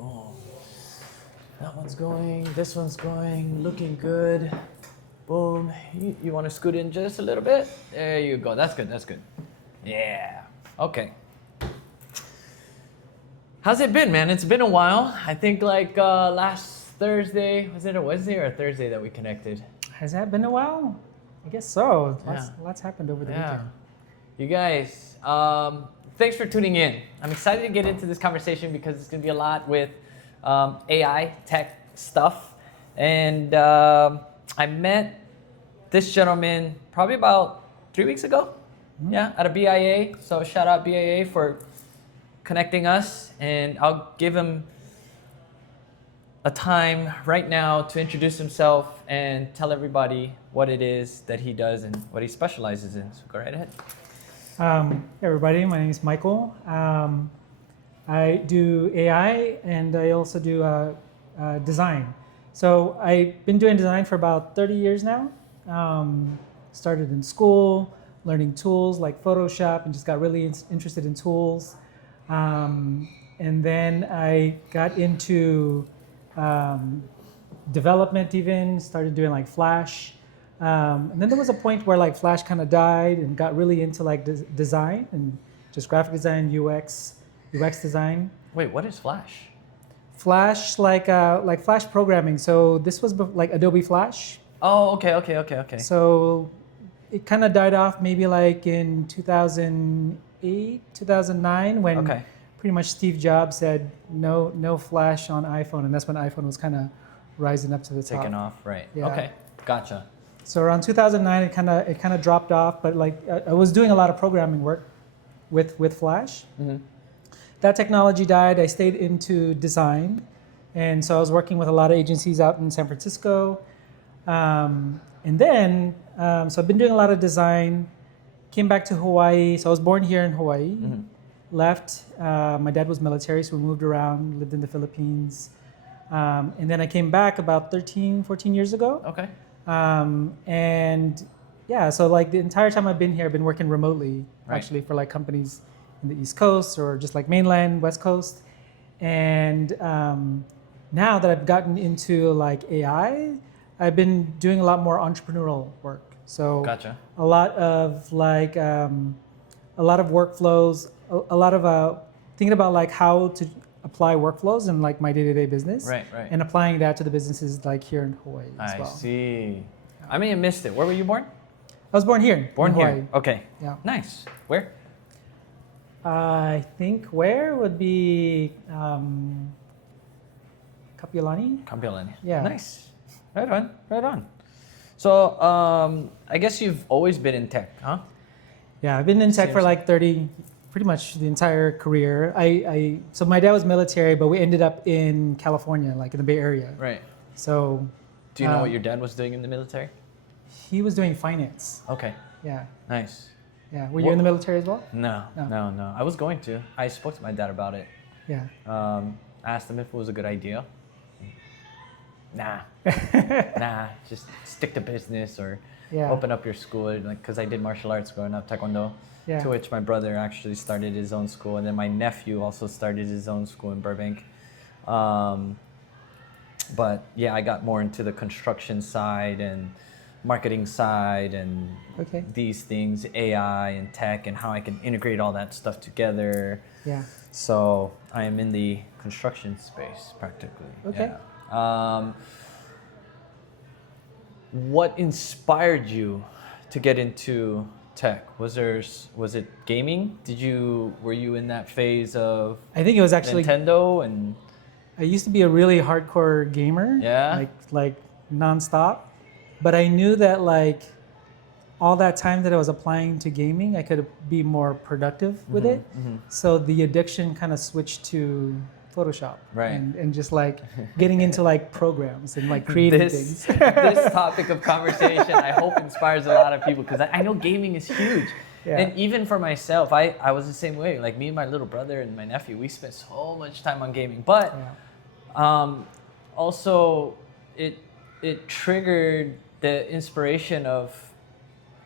Boom. That one's going. This one's going. Looking good. Boom. You want to scoot in just a little bit? There you go. That's good. That's good. Yeah. Okay. How's it been, man? It's been a while. I think like last Thursday, was it a Wednesday or a Thursday that we connected? Has that been a while? I guess so. Yeah. Lots happened over the weekend. You guys, thanks for tuning in. I'm excited to get into this conversation because it's going to be a lot with AI, tech stuff. And I met this gentleman probably about 3 weeks ago. Mm-hmm. Yeah, at a BIA. So shout out BIA for connecting us. And I'll give him a time right now to introduce himself and tell everybody what it is that he does and what he specializes in. So go right ahead. Hey everybody, my name is Michael. I do AI and I also do design. So I've been doing design for about 30 years now. Started in school, learning tools like Photoshop and just got really interested in tools. And then I got into development even, started doing like Flash. And then there was a point where like Flash kind of died and got really into like design and just graphic design, UX design. Wait, what is Flash? Flash, like Flash programming. So this was like Adobe Flash. Oh, okay. So it kind of died off maybe like in 2008, 2009 when pretty much Steve Jobs said no Flash on iPhone, and that's when iPhone was kind of rising up to the top. Taken off, right? Yeah. Okay, gotcha. So around 2009, it kind of dropped off, but like I was doing a lot of programming work with Flash. Mm-hmm. That technology died. I stayed into design, and so I was working with a lot of agencies out in San Francisco. And then, so I've been doing a lot of design. Came back to Hawaii. So I was born here in Hawaii. Mm-hmm. Left. My dad was military, so we moved around. Lived in the Philippines, and then I came back about 13, 14 years ago. Okay. And yeah, so like the entire time I've been here, I've been working remotely, actually for like companies in the East Coast or just like mainland, West Coast. And now that I've gotten into like AI, I've been doing a lot more entrepreneurial work. So gotcha. A lot of like, a lot of workflows, a lot of thinking about like how to apply workflows in like my day-to-day business, right, and applying that to the businesses like here in Hawaii as well. I see. I may have missed it. Where were you born? I was born here. Born in here. Hawaii. Okay. Yeah. Nice. Where? I think where would be Kapiolani. Kapiolani. Yeah. Nice. Right on. So I guess you've always been in tech, huh? Yeah, I've been in tech for like pretty much the entire career. So my dad was military, but we ended up in California, like in the Bay Area. Right. So. Do you know what your dad was doing in the military? He was doing finance. Okay. Yeah. Nice. Yeah. Were you in the military as well? No. I was going to. I spoke to my dad about it. Yeah. Asked him if it was a good idea. Nah. Just stick to business or open up your school. Like, because I did martial arts growing up, taekwondo. Yeah. To which my brother actually started his own school, and then my nephew also started his own school in Burbank. But yeah, I got more into the construction side and marketing side and these things, AI and tech, and how I can integrate all that stuff together. Yeah. So I am in the construction space practically. Okay. Yeah. What inspired you to get into tech? Was it gaming? Were you in that phase of I think it was actually Nintendo? And I used to be a really hardcore gamer. Yeah. Like nonstop. But I knew that like all that time that I was applying to gaming, I could be more productive with it. Mm-hmm. So the addiction kind of switched to Photoshop, right? And just like getting into like programs and like creating things. This topic of conversation, I hope inspires a lot of people because I know gaming is huge. Yeah. And even for myself, I was the same way. Like me and my little brother and my nephew, we spent so much time on gaming. But also it triggered the inspiration of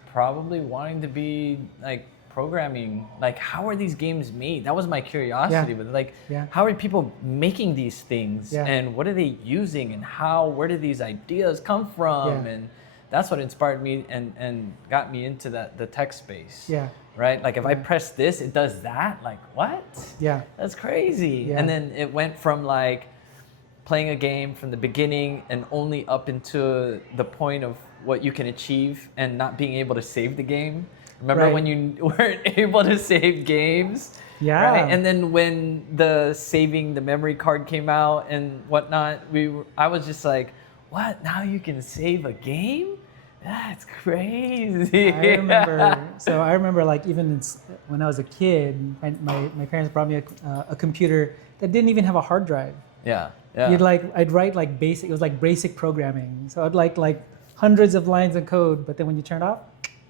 probably wanting to be like programming, like how are these games made? That was my curiosity. Yeah. But like, Yeah. how are people making these things, Yeah. and what are they using, and where did these ideas come from? Yeah. And that's what inspired me and got me into the tech space. Yeah. Right? Like if I press this, it does that. Like what? Yeah. That's crazy. Yeah. And then it went from like playing a game from the beginning and only up into the point of what you can achieve and not being able to save the game. Remember Right. when you weren't able to save games? Yeah. Right? And then when the saving the memory card came out and whatnot, I was just like, what? Now you can save a game? That's crazy. I remember like even when I was a kid, my parents brought me a computer that didn't even have a hard drive. Yeah. I'd write like basic, it was like basic programming. So I'd like hundreds of lines of code, but then when you turn it off,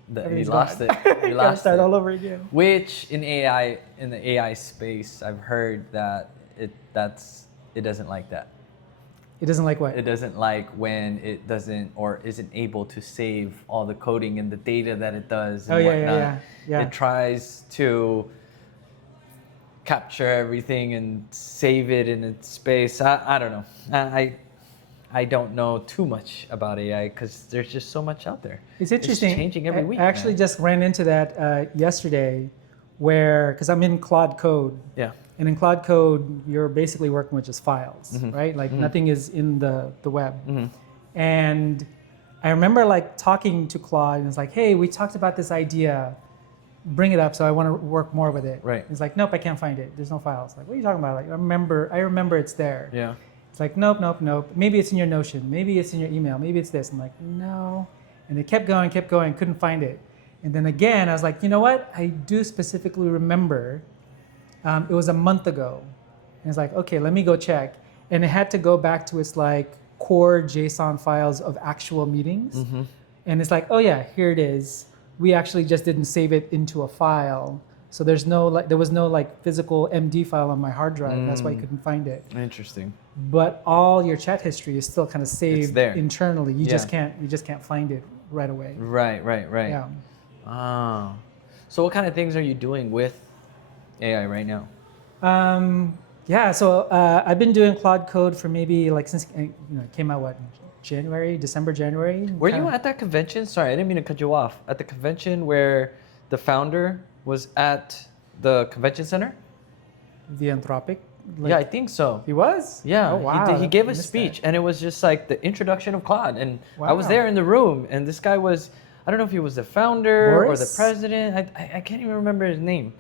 You lost it. You gotta lost start it. all over again. Which in the AI space, I've heard that it doesn't like that. It doesn't like what? It doesn't like when it doesn't or isn't able to save all the coding and the data that it does and whatnot. Yeah. It tries to capture everything and save it in its space. I don't know. I don't know too much about AI because there's just so much out there. It's interesting. It's changing every week. I actually just ran into that yesterday because I'm in Claude Code. Yeah. And in Claude Code, you're basically working with just files, right? Like nothing is in the web. And I remember like talking to Claude and it's like, hey, we talked about this idea. Bring it up, so I want to work more with it. Right. It's like, nope, I can't find it. There's no files. Like, what are you talking about? Like, I remember it's there. Yeah. It's like, nope. Maybe it's in your Notion. Maybe it's in your email. Maybe it's this. I'm like, no. And it kept going, couldn't find it. And then again, I was like, you know what? I do specifically remember. It was a month ago. And it's like, okay, let me go check. And it had to go back to its like core JSON files of actual meetings. And it's like, oh yeah, here it is. We actually just didn't save it into a file. So there was no like physical MD file on my hard drive. That's why you couldn't find it. Interesting. But all your chat history is still kind of saved there. internally. You just can't find it right away. Right. Yeah. Oh. So what kind of things are you doing with AI right now? So I've been doing Claude Code for maybe like since it came out December, January. Were you at that convention? Sorry, I didn't mean to cut you off. At the convention where the founder was at the convention center? The Anthropic? Yeah, I think so. He was? Yeah, Oh, wow. he gave a I missed speech, that. and it was just like the introduction of Claude. And I was Wow. there in the room, and this guy was, I don't know if he was the founder or the Boris? president. I can't even remember his name.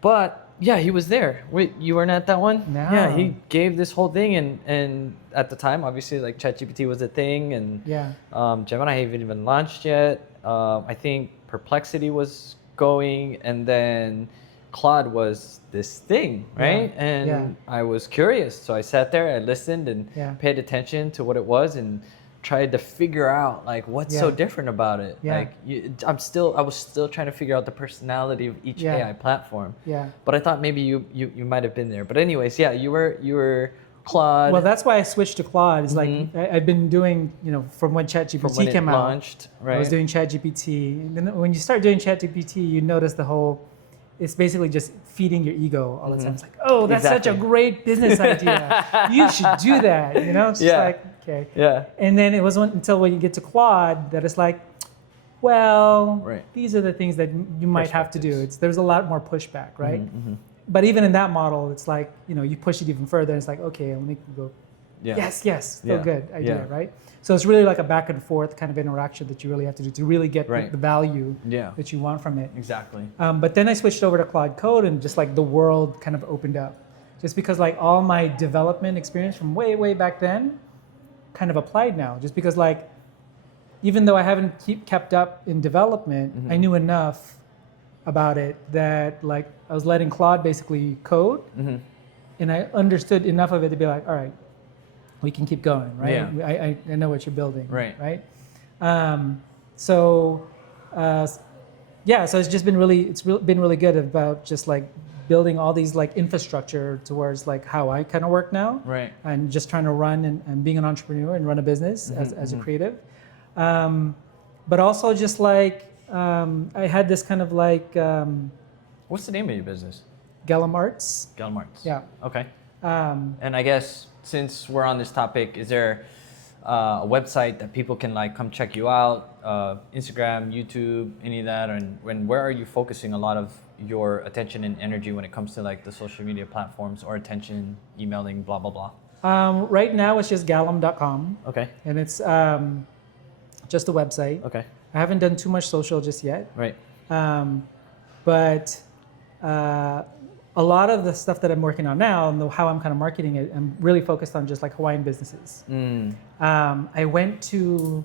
But yeah, he was there. Wait, you weren't at that one? No. Yeah, he gave this whole thing, and at the time, obviously, like ChatGPT was a thing, and Yeah. Gemini haven't even launched yet. I think Perplexity was going, and then Claude was this thing, right? Yeah. And Yeah. I was curious, so I sat there, I listened, and Yeah. paid attention to what it was, and tried to figure out like what's so Yeah. different about it. Yeah. Like I was still trying to figure out the personality of each Yeah. AI platform. Yeah. But I thought maybe you might have been there. But anyways, yeah, you were Claude. Well, that's why I switched to Claude. It's like I've been doing, from when ChatGPT from when came it out. launched, right? I was doing ChatGPT. And then when you start doing ChatGPT, you notice it's basically just feeding your ego all the time. It's like, oh, that's such a Exactly. great business idea. You should do that. It's just Yeah. like, okay. Yeah. And then it wasn't until when you get to Claude that it's like, well, Right. these are the things that you might have to do. Perspectives. There's a lot more pushback, right? But even in that model, it's like, you push it even further. And it's like, okay, let me go. Yeah. Yes, still Yeah. good idea, Yeah. right? So it's really like a back and forth kind of interaction that you really have to do to really get Right. the value Yeah. that you want from it. Exactly. But then I switched over to Claude Code and just like the world kind of opened up. Just because like all my development experience from way, way back then kind of applied now. Just because like, even though I haven't kept up in development, I knew enough about it that like I was letting Claude basically code and I understood enough of it to be like, all right, we can keep going, right? Yeah. I know what you're building, Right. So it's just been been really good about just like building all these like infrastructure towards like how I kind of work now, Right. and just trying to run and being an entrepreneur and run a business as a creative, but also just like I had this kind of like What's the name of your business? Galam Arts. Glam Arts. Yeah. Okay. Um, And I guess since we're on this topic, is there a website that people can like come check you out? Instagram, YouTube, any of that? And where are you focusing a lot of your attention and energy when it comes to like the social media platforms or attention, emailing, blah, blah, blah? right now it's just galam.com, Okay. and it's just a website. Okay. I haven't done too much social just yet, Right. but a lot of the stuff that I'm working on now and how I'm kind of marketing it, I'm really focused on just like Hawaiian businesses. I went to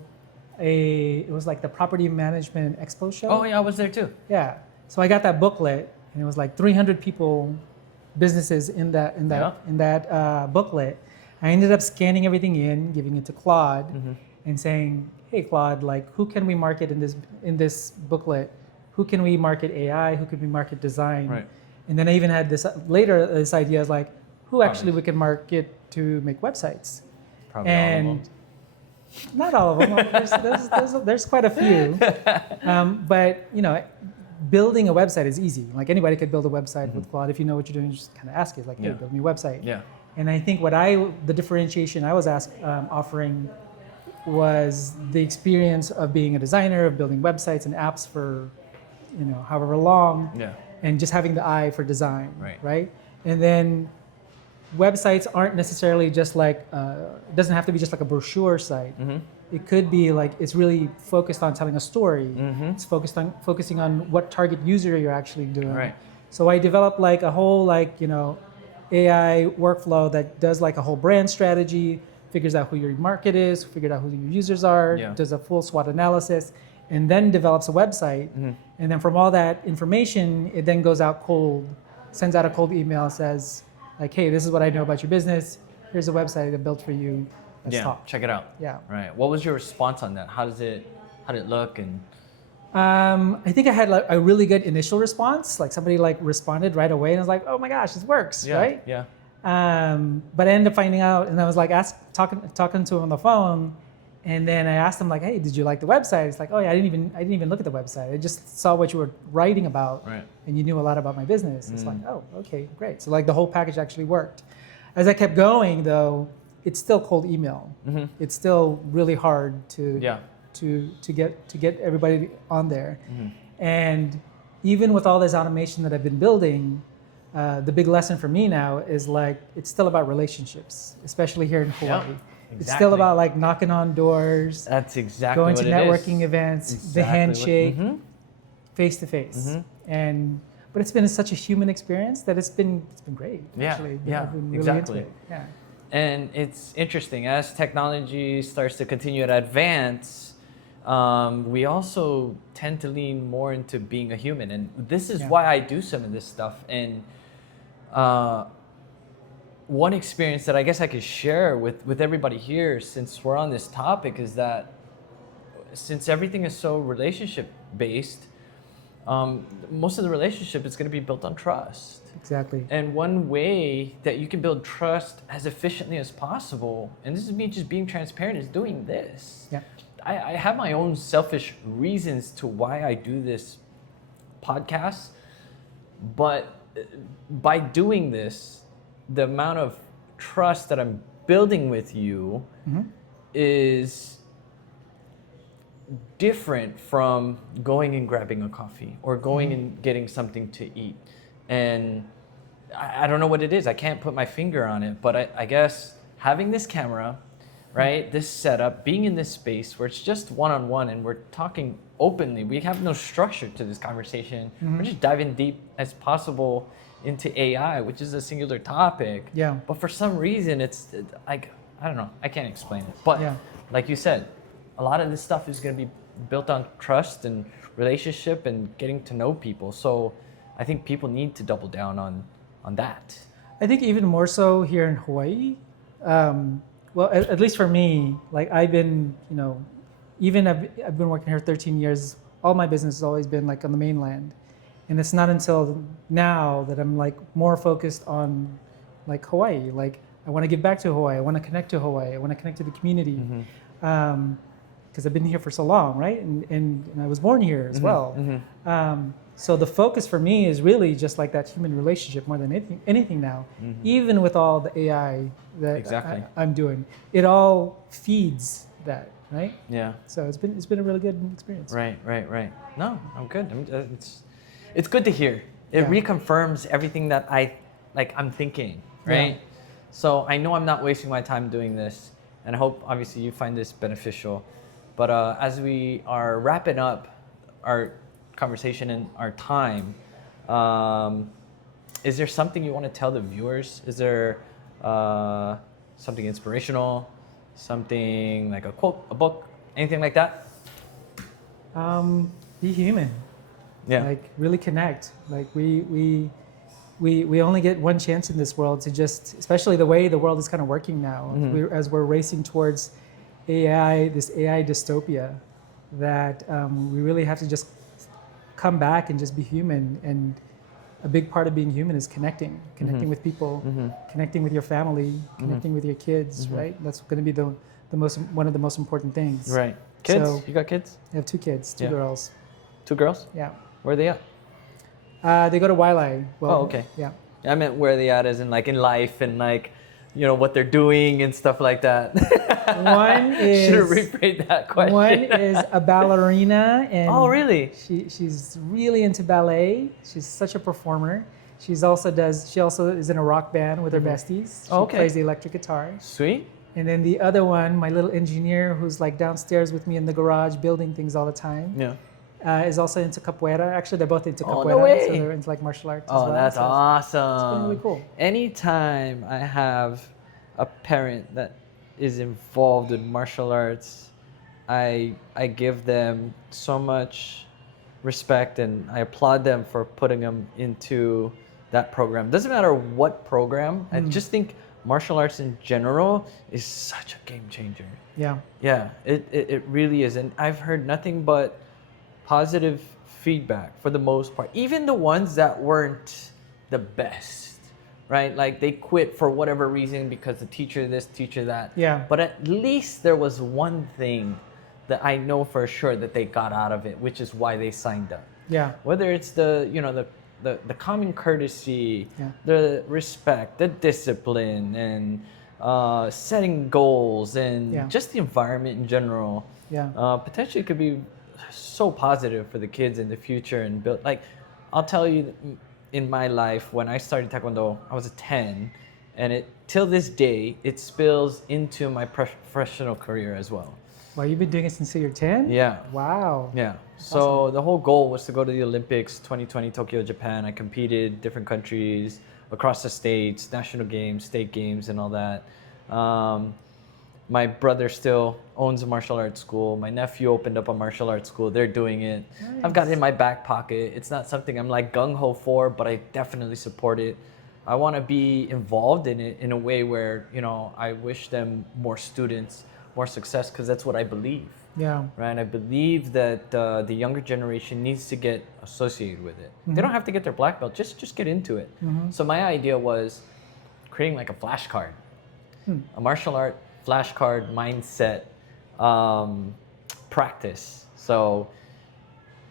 it was like the Property Management Expo show. Oh yeah, I was there too. Yeah. So I got that booklet, and it was like 300 businesses in that booklet. I ended up scanning everything in, giving it to Claude, and saying, "Hey Claude, like who can we market in this booklet? Who can we market AI? Who can we market design?" Right. And then I even had this idea is like, who actually we can market to make websites? Probably And all of them. not all of them. There's quite a few. But you know, building a website is easy. Like anybody could build a website with Claude. If you know what you're doing, you just kind of ask it, like, hey, build me a website. Yeah. And I think the differentiation I was offering was the experience of being a designer, of building websites and apps for, you know, however long. Yeah. And just having the eye for design, Right. And then websites aren't necessarily just like, it doesn't have to be just like a brochure site. It could be like, it's really focused on telling a story. It's focusing on what target user you're actually doing. Right. So I developed like a whole like, you know, AI workflow that does like a whole brand strategy, figures out who your market is, figured out who your users are, does a full SWOT analysis, and then develops a website. And then from all that information, it then goes out cold, sends out a cold email, says like, hey, this is what I know about your business. Here's a website I built for you. Let's talk. Check it out. Yeah. Right. What was your response on that? How did it look? And I think I had like a really good initial response. Like somebody like responded right away and I was like, oh my gosh, this works, right? Yeah. But I ended up finding out, and I was like talking to him on the phone, and then I asked him like, hey, did you like the website? It's like, oh yeah, I didn't even look at the website. I just saw what you were writing about, and you knew a lot about my business. It's like, oh, okay, great. So like the whole package actually worked. As I kept going though, it's still cold email. It's still really hard to get everybody on there. And even with all this automation that I've been building, the big lesson for me now is like, it's still about relationships, especially here in Hawaii. Yep. It's still about like knocking on doors. That's exactly going what to it networking is. events, the handshake, face to face. But it's been such a human experience that it's been great. Actually. I've been really into it. Yeah. And it's interesting, as technology starts to continue to advance, we also tend to lean more into being a human. And this is why I do some of this stuff. And one experience that I guess I could share with everybody here, since we're on this topic, is that since everything is so relationship based, most of the relationship is going to be built on trust. Exactly. And one way that you can build trust as efficiently as possible, and this is me just being transparent, is doing this. Yeah. I have my own selfish reasons to why I do this podcast, but by doing this, the amount of trust that I'm building with you is different from going and grabbing a coffee or going and getting something to eat. And I don't know what it is. I can't put my finger on it, but I guess having this camera, right, this setup, being in this space where it's just one-on-one and we're talking openly, we have no structure to this conversation. We're just diving deep as possible into AI, which is a singular topic. Yeah. But for some reason, it's like, I don't know, I can't explain it. But like you said, a lot of this stuff is going to be built on trust and relationship and getting to know people. So I think people need to double down on that. I think even more so here in Hawaii. Well, at least for me, like I've been, you know, even I've been working here 13 years. All my business has always been like on the mainland. And it's not until now that I'm like more focused on like Hawaii. Like I want to give back to Hawaii. I want to connect to Hawaii. I want to connect to the community. because I've been here for so long, right? And I was born here as well. So the focus for me is really just like that human relationship more than anything now. Even with all the AI that Exactly. I'm doing, it all feeds that, right? Yeah. So it's been a really good experience. Right. No, I'm good. It's good to hear. It Yeah. reconfirms everything that I'm thinking, right? Yeah. So I know I'm not wasting my time doing this, and I hope obviously you find this beneficial. But as we are wrapping up our conversation and our time, is there something you want to tell the viewers? Is there something inspirational, something like a quote, a book, anything like that? Be human. Yeah. Like really connect. Like we only get one chance in this world to just, especially the way the world is kind of working now, as we're racing towards AI, this AI dystopia, that we really have to just come back and just be human. And a big part of being human is connecting with people, connecting with your family, connecting with your kids, right? That's going to be one of the most important things. Right. Kids? So, You got kids? I have 2 kids, 2 girls. 2 girls? Yeah. Where are they at? They go to Wiley. Well, Oh, okay. Yeah. I meant where they at as in like in life and like, you know, what they're doing and stuff like that. One is Should have rephrased that question. One is a ballerina, and Oh, really? She's really into ballet. She's such a performer. She also is in a rock band with her besties. She Okay. plays the electric guitar. Sweet. And then the other one, my little engineer, who's like downstairs with me in the garage building things all the time, is also into capoeira. Actually, they're both into capoeira, no way. so they're into like martial arts as Oh, well. that's So awesome. It's been really cool. Anytime I have a parent that is involved in martial arts, I give them so much respect and I applaud them for putting them into that program. Doesn't matter what program. I just think martial arts in general is such a game changer. Yeah. Yeah, it really is. And I've heard nothing but positive feedback for the most part. Even the ones that weren't the best, right? Like they quit for whatever reason because the teacher this, teacher that. Yeah. But at least there was one thing that I know for sure that they got out of it, which is why they signed up. Yeah. Whether it's the common courtesy, Yeah. the respect, the discipline, and setting goals, and just the environment in general. Yeah. Potentially could be so positive for the kids in the future and build. Like, I'll tell you, in my life, when I started Taekwondo, I was a 10, and till this day, it spills into my professional career as well. Well, you've been doing it since you're 10? Yeah. Wow. Yeah. So the whole goal was to go to the Olympics 2020 Tokyo, Japan. I competed different countries across the states, national games, state games, and all that. My brother still owns a martial arts school. My nephew opened up a martial arts school. They're doing it. Nice. I've got it in my back pocket. It's not something I'm like gung-ho for, but I definitely support it. I want to be involved in it in a way where, you know, I wish them more students, more success, because that's what I believe. Yeah. Right. I believe that the younger generation needs to get associated with it. They don't have to get their black belt. Just get into it. So my idea was creating like a flashcard, a martial art flashcard mindset practice. So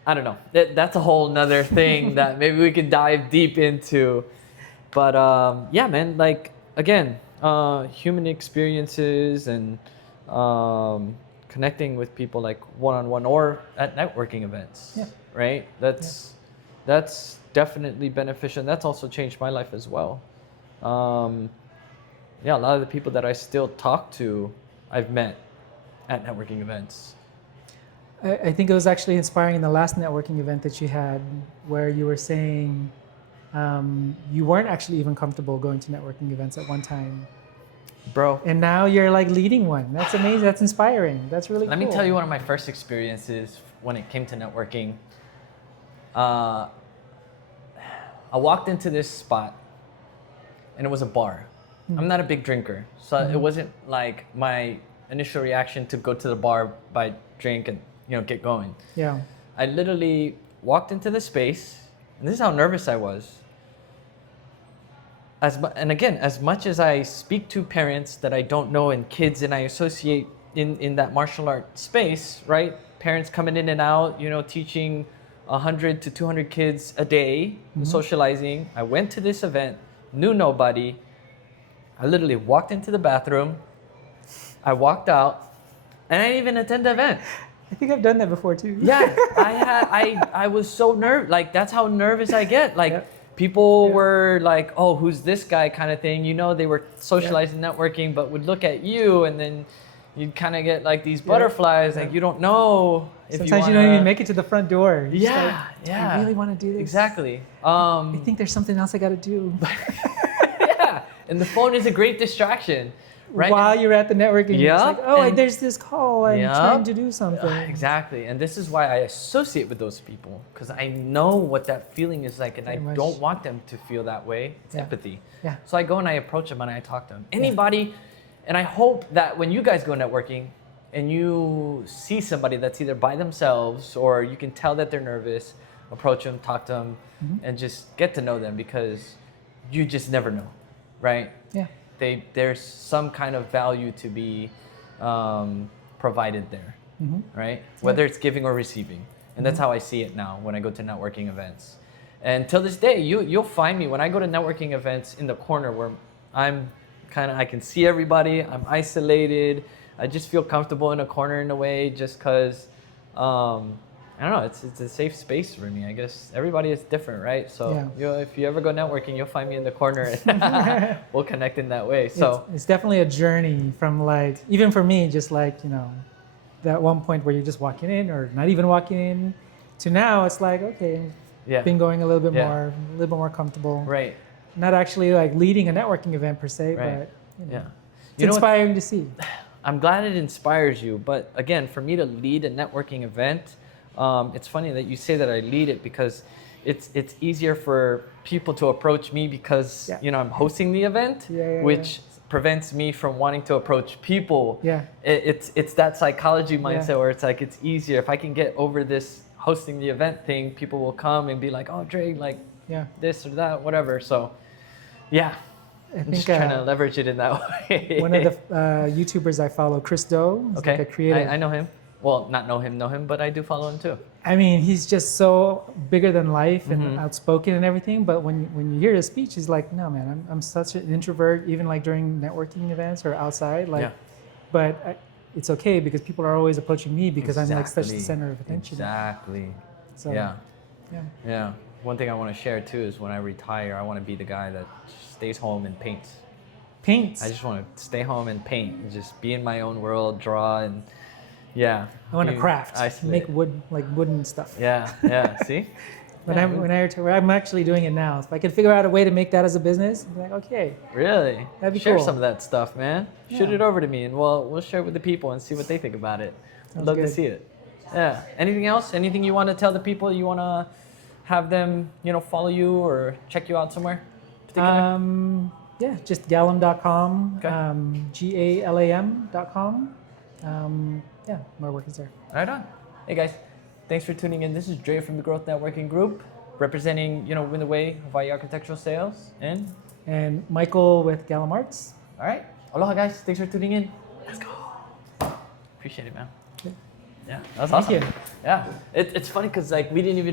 I don't know. That's a whole nother thing that maybe we could dive deep into. But yeah, man. Like again, human experiences and connecting with people like one-on-one or at networking events. Yeah. Right. That's definitely beneficial. And that's also changed my life as well. Yeah, a lot of the people that I still talk to, I've met at networking events. I think it was actually inspiring in the last networking event that you had, where you were saying you weren't actually even comfortable going to networking events at one time. Bro. And now you're like leading one. That's amazing. That's inspiring. That's really cool. Let me tell you one of my first experiences when it came to networking. I walked into this spot and it was a bar. I'm not a big drinker, so it wasn't like my initial reaction to go to the bar, buy drink, and get going. Yeah. I literally walked into the space, and this is how nervous I was. And again, as much as I speak to parents that I don't know and kids, and I associate in that martial art space, right? Parents coming in and out, teaching 100 to 200 kids a day, socializing. I went to this event, knew nobody. I literally walked into the bathroom. I walked out, and I didn't even attend the event. I think I've done that before too. Yeah, I was so nervous. Like, that's how nervous I get. Like, people were like, "Oh, who's this guy?" kind of thing. They were socializing, networking, but would look at you, and then you'd kind of get like these butterflies. Like, you don't know if sometimes you don't even make it to the front door. You're just like, yeah. I really want to do this. Exactly. I think there's something else I got to do. Yeah, and the phone is a great distraction. Right? While you're at the networking, it's like, and there's this call. I'm trying to do something. Exactly, and this is why I associate with those people, because I know what that feeling is like, and I don't want them to feel that way. It's empathy. Yeah. So I go and I approach them and I talk to them. Anybody, and I hope that when you guys go networking and you see somebody that's either by themselves or you can tell that they're nervous, approach them, talk to them, and just get to know them, because you just never know, right? Yeah. There's some kind of value to be provided there, right? Whether it's giving or receiving. And that's how I see it now when I go to networking events. And till this day, you'll find me when I go to networking events in the corner where I can see everybody, I'm isolated, I just feel comfortable in a corner in a way, just because, I don't know, it's a safe space for me. I guess everybody is different, right? So if you ever go networking, you'll find me in the corner and we'll connect in that way. So it's definitely a journey from, like, even for me, just like, that one point where you're just walking in or not even walking in, to now it's like, okay, been going a little bit more comfortable. Right. Not actually like leading a networking event per se, but it's inspiring to see. I'm glad it inspires you, but again, for me to lead a networking event, it's funny that you say that I lead it, because it's easier for people to approach me because I'm hosting the event, which prevents me from wanting to approach people. It's that psychology mindset where it's like, it's easier if I can get over this hosting the event thing. People will come and be like, "Oh, Dre, like this or that, whatever." So I'm just trying to leverage it in that way. One of the YouTubers I follow, Chris Do, is like a creative. I know him. Well, not know him, but I do follow him too. I mean, he's just so bigger than life and outspoken and everything. But when you hear his speech, he's like, "No, man, I'm such an introvert, even like during networking events or outside. But it's okay because people are always approaching me because I'm like such the center of attention." Exactly. So, yeah. One thing I want to share too is when I retire, I want to be the guy that stays home and paints. I just want to stay home and paint, and just be in my own world, draw, and I want to craft, make wood, like wooden stuff. See? I'm actually doing it now. If I can figure out a way to make that as a business, I'm like, okay. Really? That'd be Share cool. some of that stuff, man. Shoot it over to me, and we'll share it with the people and see what they think about it. I'd love to see it. Yeah. Anything else? Anything you want to tell the people? You want to have them, follow you or check you out somewhere? Just galam.com, Okay. galam.com. My work is there. Right on. Hey guys, thanks for tuning in. This is Dre from the Growth Networking Group, representing, Win the Way of IE Architectural Sales, and Michael with Galam Arts. All right. Aloha guys, thanks for tuning in. Let's go. Appreciate it, man. Yeah, that was awesome. Thank you. Yeah, it's funny because like we didn't even